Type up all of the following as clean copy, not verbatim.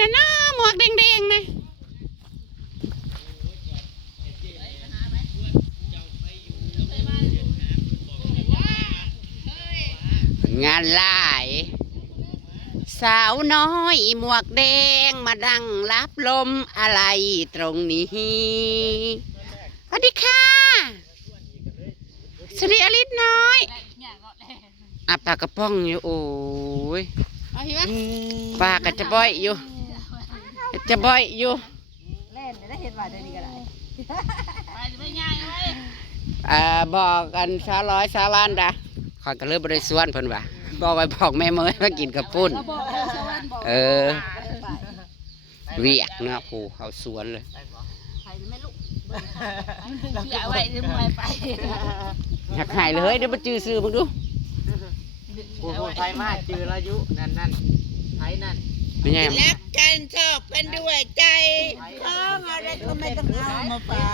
นะน้าหมวกแดงๆนะงานหลายสาวน้อยหมวกแดงมาดังรับลมอะไรตรงนี้สวัสดีค่ะสวัสดีอลิศน้อยอาปากกระป้องอยู่โอ้ยปากก็จะบ่อยอยู่จะบ่อยอยู่เล่นได้เห็นว่าได้ดีก็ได้บอกกัน300 ดาขอยก็เลยบริสุทธิ์เพิ่นว่าบอกไว้บอกแม่เมยมากินกับปุ้นเรียกนะผู้เขาสวนเลยอยากหายเลยเดี๋ยวมาจื้อซื้อมึงดูผู้ไทยมาจื้ออายุนั่นไทยนั่นไม่ใช่รักกันชอบกันด้วยใจข้ามอะไรก็ไม่ต้องเอามาฝา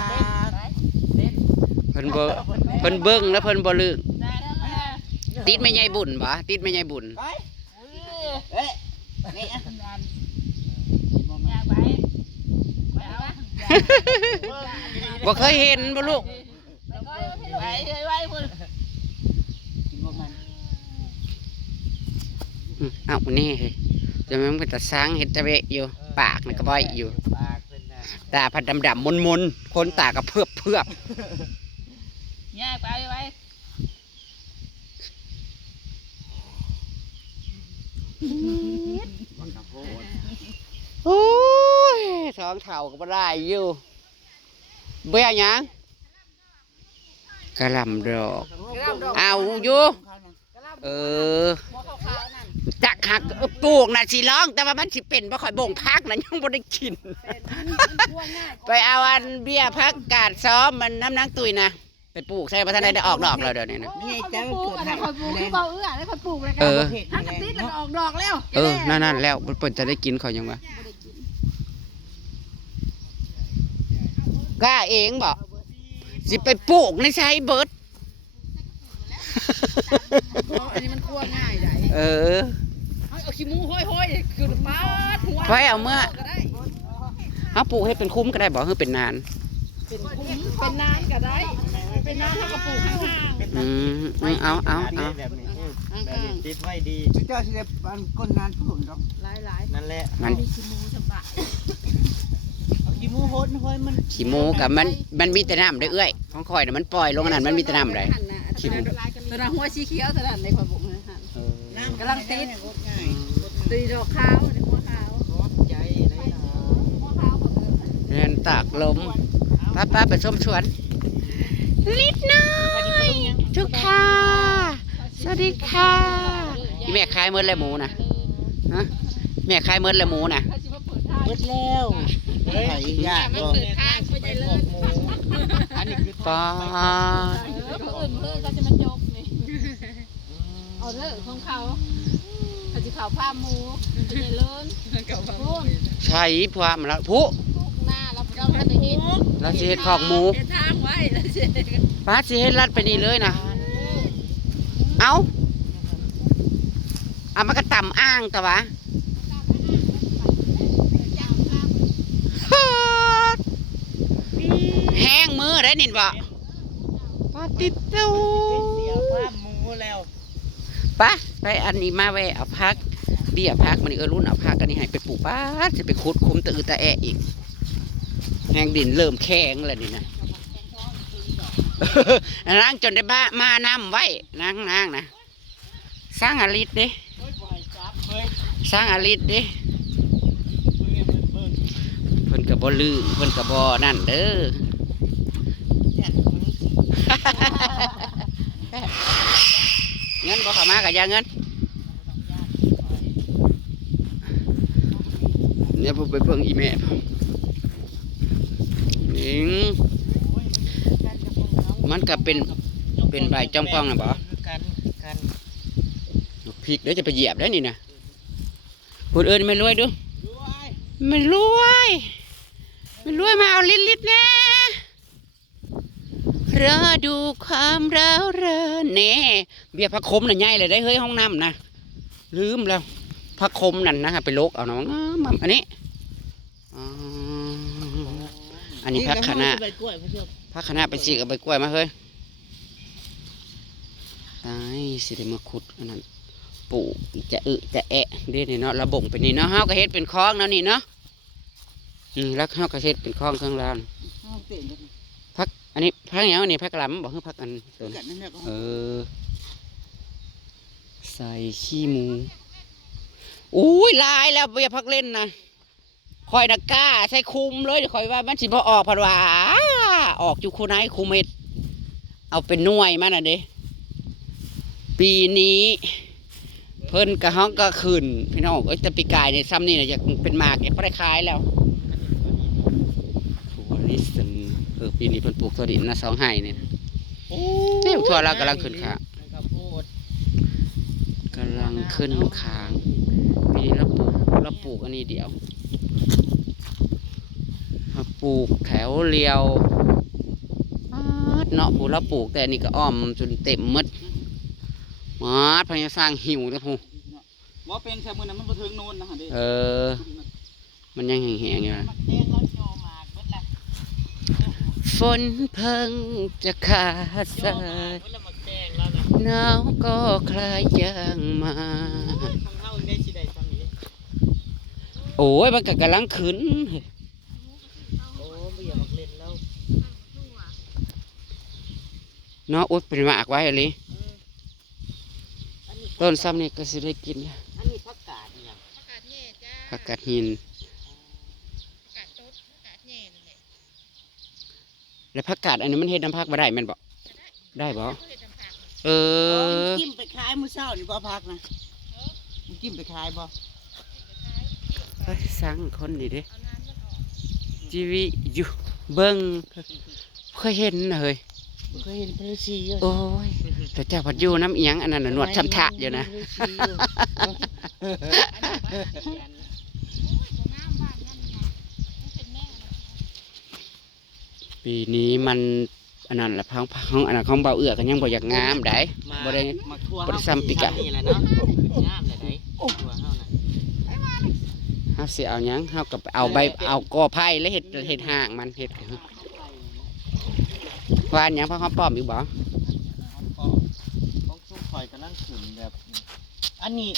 กเพิ่นเบิ่งแล้วเพิ่นบ่ลืมติดไม่ใหญ่บุญบ่ติดไม่ใหญ่บุญบ่เคยเห็นบ่ลูกเอานี่จะมันเป็นตาช้างเห็ดตะเวะอยู่ปากมันก็บ่อยอยู่ตาพันดำมนคนตาก็เพือบโอ้ยท้องเข่าก็บ่ได้อยู่เบี้ยหยังกระลำดอกเอาอยู่จักหักปลูกน่ะสิร้องแต่ว่ามันสิเป็นบ่ค่อยบ่งพักน่ะยังบ่ได้กินไปเอาอันเบี้ยพักกาดซ้อมมันน้ำนางตุยนะไปปลูกใช่ป่ะท่านได้ออกดอกแล้วเดี๋ยวนี้นะนี่จะเกิดหักคอยปลูกที่เบาได้คอยปลูกเลยกันหักกระติดแล้วออกดอกแล้วนั่นแล้วเปิดจะได้กินเขายังวะกล้าเองบอกสิไปปลูกในใช้เบิร์ดอันนี้มันคั่วง่ายได้เอาขี้มูห้อยคือป้าหัวไว้เอาเมื่อเอาปลูกให้เป็นคุ้มก็ได้บอกให้เป็นนานเป็นคุ้มเป็นนานก็ได้เป็นนานถ้ากระปลูกข้างๆเอาติดไว้ดีเจ้าสิได้ก้นนานผุนหรอกหลายนั่นแหละมันขี้มูสบายขี้มูห้อยมันขี้มูกับมันมีแต่น้ำได้เอื้อยของคอยน่ะมันปล่อยลงนั่นมันมีแต่น้ำได้ขี้มูแต่ละหัวสีเขียวแต่ละในคอยบุกนะฮะกำลังติดตีดอกขาวหัวขาวใจเลยหัวขาวเรียนตากลมป้าไปส้มชวนลิดน้อยทุกค่ะสวัสดีค่ะแม่ขายเมื่อไรหมูนะฮะแม่ขายเมื่อไรหมูนะเบิดแล้วไผ่ยากก็อันนี้คือป้าเขาจะมาจบนี่เอาเลิกของเขาจะข่าวผ้าหมูจะเลิศใช่พวกมันละผู้หน้าเราต้องทำอย่างนี้เราจะเห็ดของหมูป้าจะเห็ดรัดไปนี่เลยนะเอามากระต่ำอ้างแต่ว่าแห้งมือได้นินบ่ปาติดเต้าเสียผ้าหมูแล้วปะไปอันนี้มาไว้เอาพักเบี้ยพักมันรุ่นเอาพักกันนี่ให้ไปปลูกป้าจะไปขุดคุ้มตะแอะอีกแห้งดินเริ่มแข็งแล้วนี่นะนั่งจนได้บ้ามานำไว้นั่งนะสร้างอาลิตดิสร้างอาลิตดิเพิ่นกระบอลืมเพิ่นกระบอนั่นเด้อเงินบ่เข้ามากับยาเงินเนี่ยผมไปเพิ่งอีแม่มันก็เป็นใบจอมกล้องนะบ่พริกเดี๋ยวจะไปเหยียบได้นี่นะพูดเอิญไม่รวยดูไม่รวยมาเอาลิดนะรอดูความร้าวเร่อเน่เบียร์พักคมน่ะใหญ่เลยได้เฮ้ยห้องน้ำนะลืมแล้ว ผักคมนั่นนะฮะไปโลกเอาเนาะมัมอันนี้อ๋ออันนี้ผักคะน้าผักคะน้าไปฉีกเอาใบกล้วยมาเฮ้ยตายสิได้มาขุดอันนั้นปลูกจะแอะเด้นี่เนาะระบงเป็นนี่เนาะเฮาก็เฮ็ดเป็นคลองแล้วนี่เนาะแล้วเฮาก็เฮ็ดเป็นคลองข้างล่างผักอันนี้ผักหยังอันนี้ผักกะหล่ำบอกคือผักอันตัวใส่ขี้หมูอุ้ยลายแล้วอย่าพักเล่นนะคอยนักกล้าใส่คุมเลยคอยว่ามันสิพอออกผัดว่าออกอยู่คูไหนคูเม็ดเอาเป็นหน่วยมันน่ะเด้ปีนี้เพิ่นกระห้องก็ขึ้นพี่น้องแต่ปีกายเนี่ยซ้ำนี่เนี่ยอยากเป็นหมากอยากไม่ได้ขายแล้วถั่วลิสต์ปีนี้เพิ่นปลูกถั่วดินนะ2 ไร่เนี่ยถั่วเรากำลังขึ้นขางกำลังขึ้นขางปีนี้เราปลูกอันนี้เดียวปลูกแถวเรียวเนาะผู้เราปลูกแต่นี่ก็อ้อมจนเต็มมดมาพยายามสร้างหิวนะพูว่าเป็นแค่มือนั้นมันบ่ถึงโน่นนะฮะดิมันยังแห้งๆอยู่นะฝนเพิ่งจะขาดสายหนาวก็คลายยางมาโอ้ยมันก็กำลังขึ้นเนาะอุดเป็นหมากไว้อะไรต้นซ้ำนี่ก็สิได้กินอันนี้ผักกาดเนี่ยผักกาดหินแล้วผักกาดอันนี้มันเฮ็ดน้ำผักมาได้แม่นบ่ได้บ่จิ้มไปขายมื้อเช้านี่บ่ผักนะจิ้มไปขายบ่สั่งคนนี่เด้ชีวิตอยู่เบิ่งเคยเห็นนะเฮ้ยเคยเห็นพระฤาษีโอ้ยแต่เจ้าพัดอยู่น้ำเอียงอันนั้นน่ะนวดช้ำทะอยู่นะปีนี้มันอันนั้นแหละห้องอันนั้นของเบาเอื้อกันยังบ่อยากงามได้บ่ได้ซ้ำปีกะเฮาสิเอาหยังเฮากับเอาใบเอากอไผ่แล้วเฮ็ดห่างมันเฮ็ดวานหยังเพราะเขาป้อมอีกบ่ของซุ่มข่อยกำลังขึ้นแบบอันนี้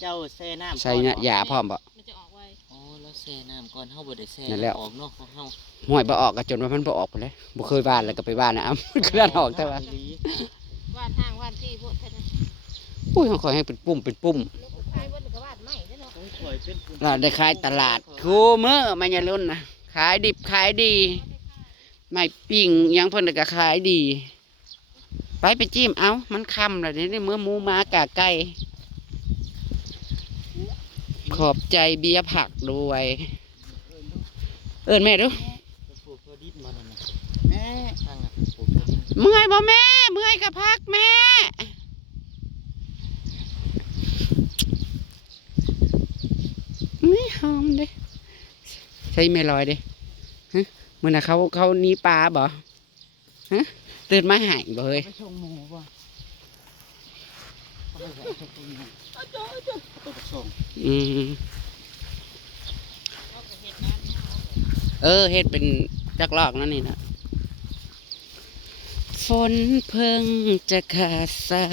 เจ้าแช่น้ำใส่เนี่ยยาพร้อมบ่มันจะออกไว้อ๋อแล้วแช่น้ำก่อนเฮาบ่ได้แช่ออกเนาะของเฮาห่วยบ่ออกก็จนว่ามันบ่ออกไปเลยบ่เคยบ้านแล้วก็ไปบ้านนะอ้ำเคลื่อนออกแต่ว่าว่านทางว่านที่พวกแค่นั้นอุ้ยเขาขอให้เป็นปุ่มเราได้ขายตลาดคูมื้อมันอย่าลุ้นนะขายดิบขายดีไม่ปิ้งยังเพิ่นก็ขายดีไปจิ้มเอามันค่ำแล้วนี่เมื่อหมูม้ากะไก่ขอบใจเบียร์ผักด้วยแม่ดูแม่เมื่อยบ่แม่เมื่อยกับพักแม่ไม่หอมเด้ใช่ไม่ลอยเด้ฮะเมื่อน่ะเขานี้ปลาบ่ฮะตื่นมาหายบ่เฮ้ยเฮ็ดเป็นจักรอกนั่นนี่นะฝนเพิ่งจะขาดสา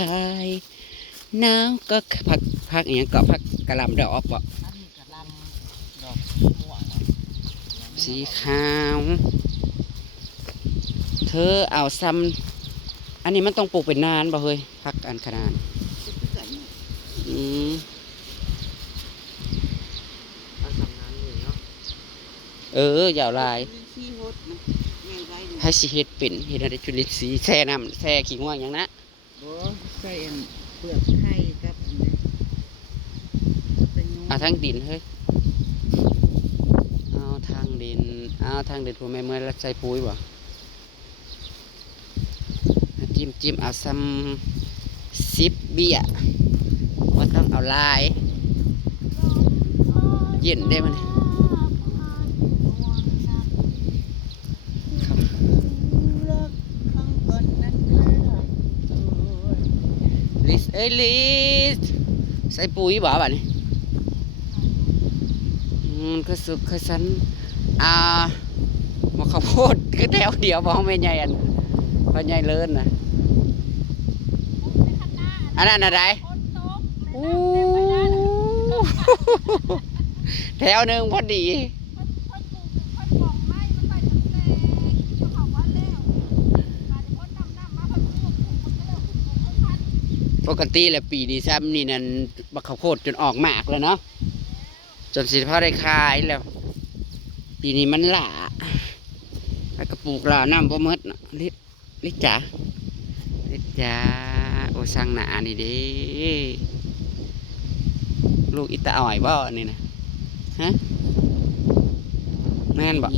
ยน้ำก็พักอย่างเกาะพักกระลำดอกบ่สีขาวเธอเอาซ้ำอันนี้มันต้องปลูกเป็นนานบ่เฮ้ยพักอันขนาดยาวลายให้สิเฮ็ดเป็นเฮ็ดอะไรจุลินทรีย์แช่น้ำแช่ขี้ง่วงอย่างนั้นใส่เปลือกไข่กับทางดินเฮ้ยเอาทางดินผมไม่เมื่อใส่ปุ๋ยบ่จิ้มเอาซ้ำ10 เบี้ยว่าต้องเอาลายเย็นได้มั้ยลิส ใส่ปุ๋ยบ่บัดนี้คือสุกคือสันมาข้าวโพดคือแถวเดียวบ่แม่ใหญ่อันพ่อใหญ่เลิศนะอันนั้นอะไรแถวหนึ่งพอดีปกติแหละปีนี้ซ้ำนี่นั่นบักข้าวโพดจนออกหมากแล้วเนาะจนสิพ่อได้ขายแล้วปีนี้มันหล่าแล้วก็ปลูกหล่าน้ำบ่หมดนะลิจ๋าโอ้สร้างหนานี่เด้ลูกอิตาอ่อยบ่นี่นะฮะแม่นบ่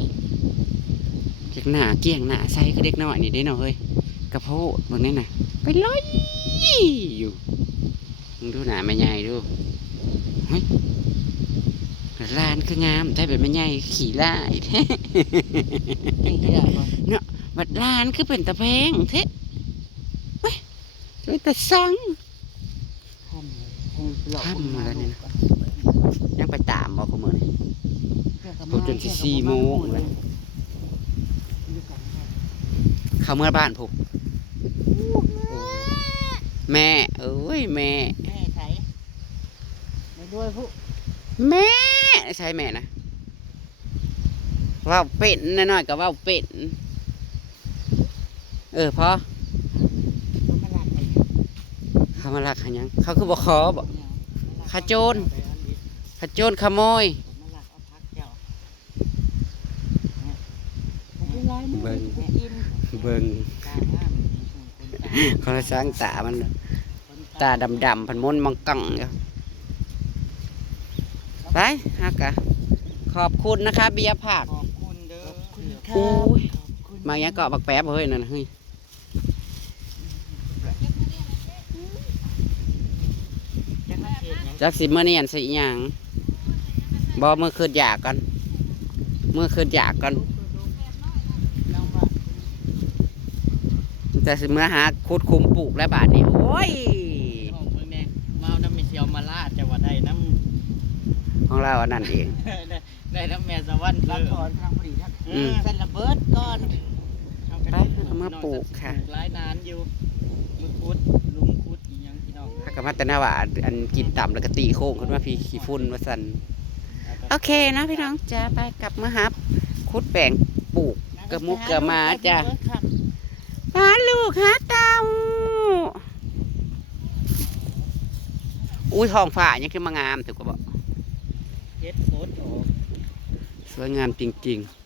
เด็กหน้าเกี้ยงหน้าใส่ก็เด็กน้อยนี่เด้เนาะเฮ้ยกระโพดบางนี้น่ะไปลอยอยู่มึงดูหน้าแม่ใหญ่ดูเฮ้ยลานคืองามได้เป็นแม่ใหญ่ขี่ไล่แท้เนาะบัดลานคือเป็นตะแพงเท้เฮ้ยช่วยแต่สังทำมาแล้วนี่นะยังไปตามบ่เขาเมื่อนี่เขาจนที่4 โมงเลยเขาเมื่อบ้านผมแม่เอ้ยแม่ใส่ไม่ด้วยผู้ แม่ใช่แม่นะว่าวเป็ดน้อยๆกับว่าวเป็ดพอเขามาลักหายังเขาคือบ่ขอบ่ขโจรขโมยเบิ่งเขาสร้างตามันตาดำๆพันมนมังกังอยู่ไปฮะกะขอบคุณนะคะเบียร์ผัก ขอบคุณเด้อ อู้ยมาอย่างเกาะบักแป๊บเฮ้ยนั่นเฮ้ยจักสิเมื่อนี่อันสิอย่างบ่เมื่อคืนอยากกันจะสิเมื่อหาคุดคุมปลูกแล้วบาทนี้โอ้ย ของเมืองแดงมาเอาน้ำมีเชียวมาลาดจังหวัดใดน้ำ ของเราอันนั้นเอง ได้น้ำแม่สวรรค์ รับถอนทางผลิต อืม เส้นระเบิดก่อน ไปเอามาปลูกค่ะ หลายนานอยู่มือคุดลุงคุดอีหยังพี่น้อง ถ้ากลับมาแต่หน้าว่าอันกินต่ำแล้วก็ตีโค้งขึ้นมาพี่ขี้ฝุ่นมาสั่นโอเคนะพี่น้องจะไปกลับมาหาคุดแบ่งปลูกกระมุกกระมาจ้ะหาลูกหาเต่าอุ้ยทองฟ้ายังขึ้นมางามถือว่าบอก เฮ็ดโคตรออก สวยงามจริงๆ